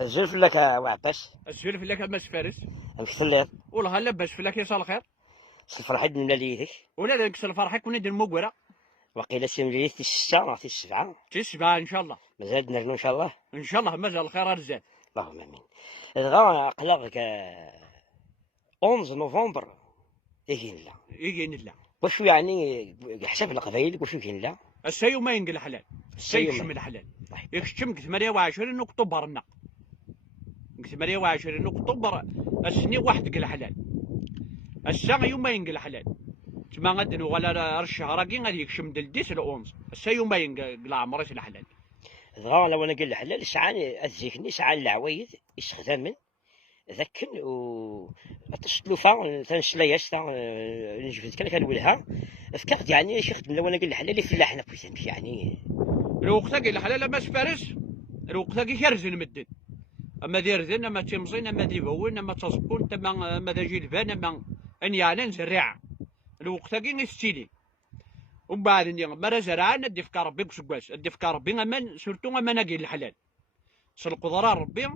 الزلف لك وعباس. الزلف لك ماس فارس. مكتليط والله لاباس فلاك يصال الخير. الفرحة من مليتك. ولا داك فرحك وندير المقوره. وقيلة سمليت في الستة في السبعة. تسبع ان شاء الله. مازال نرنو ان شاء الله. ان شاء الله مازال الخير رزان. اللهم امين. دغا قلقك 11 نوفمبر يجينا لا. يجينا لا. واش يعني حسب القبائل واش يجينا لا. السيو ما ينقل حلال. السيو يشم الحلال. يكشم 28 اكتوبر النق. 28 اكتوبر السني واحد قل حلال. الساعة يوم ما ينقل حلال. تما غادي ولا الشهر كي غادي يكشم دلديس الأونز. السيو ما ينقل عمري الحلال. دغا لو انا قال الحلال ساعات الزيكني ساعات العوايد يستخدم ذاك و تشلوفا تنشلياش تا نجبد كنولها فكرت يعني شي خدمه لو انا قال الحلال فلاحنا بويسانك يعني الوقت كاين الحلال ما فارس. الوقت كي يرزن مدن. اما ديرزن اما تيمزين اما ديبون اما تصبون اما ماذا جلبان اما ان يعني نزرع. الوقت كي يستيلي. ومن بعد مرة زرعنا ندي في ربي كسكواس ندي في ربي امان سورتو اما ناقي الحلال. سلقوا ربي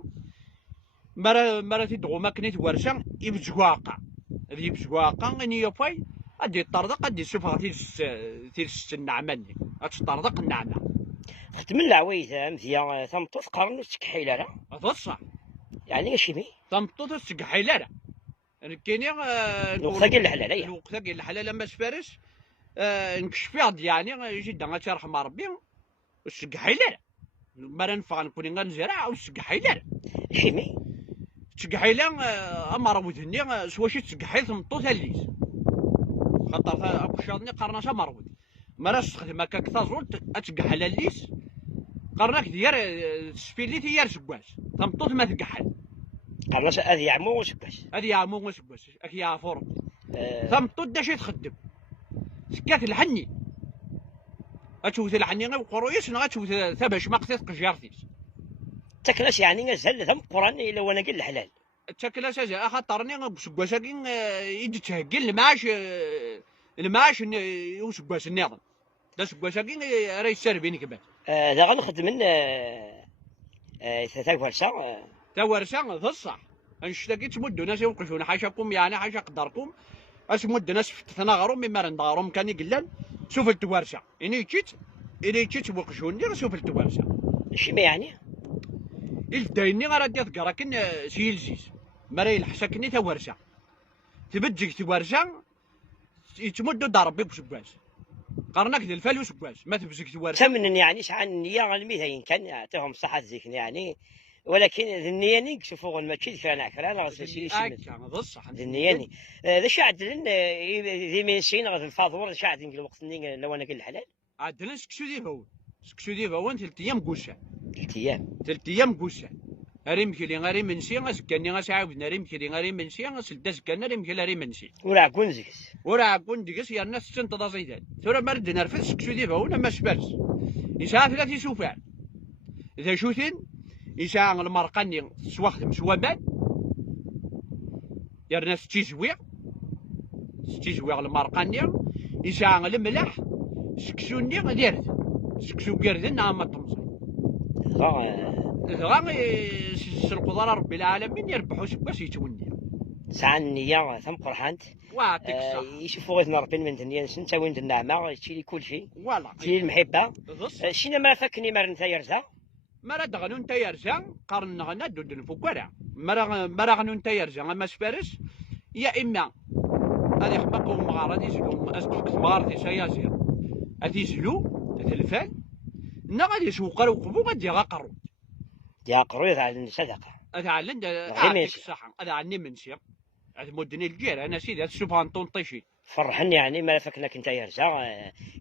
مرة تدغو ماكنيت ورشا يبزقواقع. هذه يبزقواقع اني يفاي ادي الطردق ادي السفره تيلس النعماني اتطردق النعمه. خدم العوايد مزيان تمطوط قرن تكحيله لا هذا الصح. يعني اش مي تمطوط تكحيله لا. كاين الوقت قال الحلال يا الوقت قال الحلال ما سفارس. نكشف فيها يعني جدا غترحم ربي وتكحيله لا. مرة نفع نكون غنزرع وتكحيله لا. شمي تكحيله اما رودني سواشي تكحيل تمطوط الليز. خاطر اكو شاطني قرناشا مرود. مرة تستخدم هكاك تازول تكحل الليز. قرناك ديال السفيلي ديال سكواس تمطوط ما تكحل. قرناش هذه يعمو وسكواس هذه يا مو سكواس اكي يا فور. تمطوط داش تخدم. سكات الحني. اتشوف الحني غير قرويس غتشوف ثباش ما قصيت قجارتيس. تاكلاش يعني غزال ذم قران الا وانا قال الحلال. تاكلاش خاطرني سكواس يجي تهكل المعاش وسكواس النظام. دا سكواس راه يسربيني كبات. دا غنخدم من ثلاث ورشة تا ورشا ذا الصح. انشتاكي تمدوا ناس يوقفون حاشاكم يعني حاشا قدركم. اسمد ناس في تناغرهم مما رندارهم كان يقلل شوف التوارشا اني تشيت وقشوني شوف التوارشا. شمي يعني الدايني غادي تقرا كن سيلزيز مرا يلحسكني تا ورشا تبجك تورشا يتمدوا ضربك بسكواس قرناك ديال الفال وسكواس ما تبجك تورشا ثمن يعني شحال النية الميتين كان يعطيهم صحة زيكن يعني ولكن النياني شوفوا ماشي كان عكران غير شي الصح النياني ذا شعدلن ذي منشين غير الفاضور شعد الوقت لو انا قال الحلال عندنا سكسو دي فاون 3 ايام كوشا 3 ايام كوشا ريم كيلي غاري منسي غاسكاني غاسعاودنا ريم كيلي غاري منسي غاسلدا سكانا ريم كيلي غاري منسي وراه كون زكس ديكس يا الناس تنتظر زيدان ثورة مرد نرفد سكسو دي فاون ما سبالس يسعى 3 سوفان اذا شوتين يسعى المرقني سواخدم سوابان يا الناس تيزويع المرقني يسعى الملح سكسوني غيرد سكسو كيردن عام طمزي غا القدرة ربي العالمين يربحوا سكواس يتوني ساعة النية ثم قرحانت ويعطيك الصحة. يشوفوا غير ربي من دنيا نتا وين النعمة تشيلي كل شيء فوالا تشيلي المحبة شينا ما فكني مرن ثايرزا مرا دغنو نتا يرجع قرن غنا دود الفكرة مرا غنو نتا يرجع ما سبارس يا إما هذه خمقوا مغارة يزلو أسكت مغارة سيازير هذه يزلو تلفان نا غادي يسوق وقفو غادي غاقرو يا قروي على الصدقة هذا على يعطيك الصحة هذا عني منسي هذا مدني الجير أنا سيدي هذا سبحان طنطيشي فرحني يعني ما فكناك انت يرجع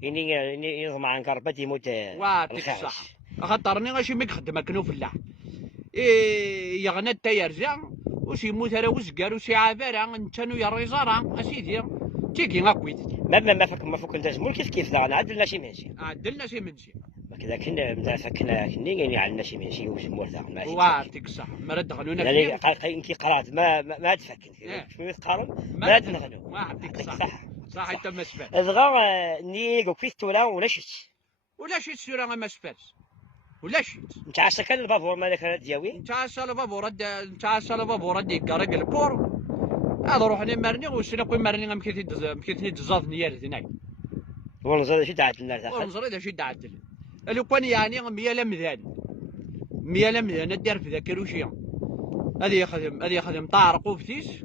إني يضمع عن كربتي يموت يعطيك الصحة خاطرني غاشي ميك خدمة كنو فلاح يغنى تا يرجع وشي موت راه وزكار وشي عبارة نتانو يا الريزارة اسيدي تيكي غاكويت ما فك انت زمول كيف داغنا عدلنا شي منشي لكن ما فكنا كني يعني عندنا شي منشي وزمول داغ ماشي ويعطيك الصحة ما دخلونا يعني كي قرات ما تفكن شنو تقارن ما تنغنو يعطيك الصحة صح انت ما سبات دغا نيغو كيف تولا ولا شت سورة ما سبات ولا شيت. نتعشى كان البابور مالك دياوي. نتعشى البابور ديك كارك البور. هذا روحني مرني وسنا كوي مرني مكيتني تزاد نيار هناك. ونزل شي دعت النار داخل. ونزل هذا شي دعت. لو كان يعني 100 لمذان 100 لمذان دير في ذاك الروشيه. هذه يخدم طارق وفتيس.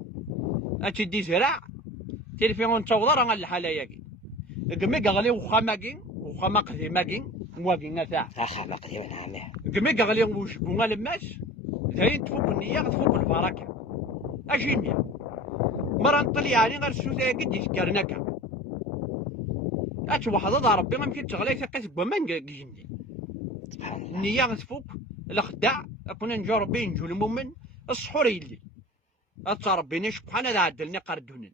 اتشدي زرع تلفون تصور راه الحاله ياكي. قمي قغلي وخما قديماكي مواكين تاع. اخا قديم نعم. قمي قغلي وش بونا لماس. زين تفوق النيه تفوق البركه. اجي مية. مرة نطلع يعني غير السوسه قد يسكرناكا. واحد هذا ربي ما يمكن تغلي ثقت بمان جيني. سبحان الله. النية غتفوق الخداع كنا نجو ربي نجو المؤمن السحور يلي. ربي سبحان الله عدلني قردونن.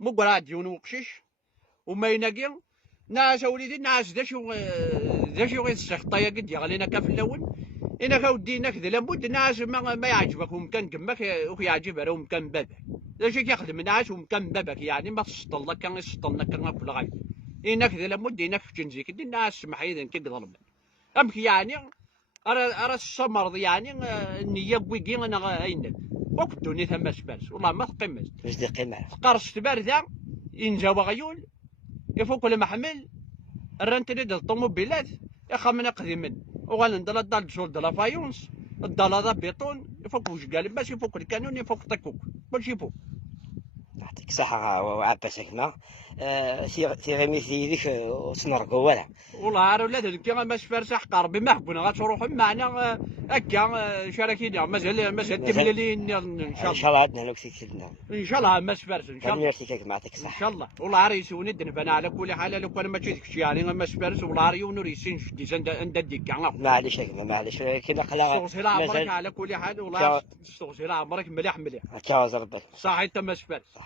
مو قراد يون وقشيش وما يناقي ناس وليدي ناس ذا شو غير السخطايا قد يغلينا كاف الاول. انا كودينا كذا لابد ناس ما يعجبك ومكان كمك ويعجب راه ومكان بابك. ذا شي كيخدم ناس ومكان بابك يعني ما تسطل لك كان يسطلنا كان في الغاية. انا كذا لابد انا في جنزيك دي الناس محيدين كي ظلم. امك يعني ارى السمر يعني النية بويكي انا اين وقت الدنيا ثم سبارس والله ما تقيمش. واش دي قيمه؟ قرص تبارده ينجاو غيول يفوق المحمل الرنتري ديال الطوموبيلات يخمنا قديما وغنندل الدال بشول دلا فايونس الدال هذا بيطون يفوق واش قال باش يفوق الكانون يفوق طكوك كلشي يفوق. يعطيك الصحة وعباسك ما سي غيمي سيديك وتنرقوا ولا والله عارف ولاد كي ما فارس حقار بما حبنا غتروحوا معنا هكا شراكينا مازال تمليلين ان شاء الله. ان شاء الله عندنا لو كسيتنا ان شاء الله ما فارس ان شاء الله. يعطيك ما يعطيك ان الصحة شاء الله والله عريس وندن انا على كل حال لو كان ما جيتكش يعني ما فارس والله عري ونوريسين شتي عند ديك معليش معليش كيما قلا استغفر عمرك على كل حال والله استغفر عمرك مليح تجاوز ربك صح انت ما فارس.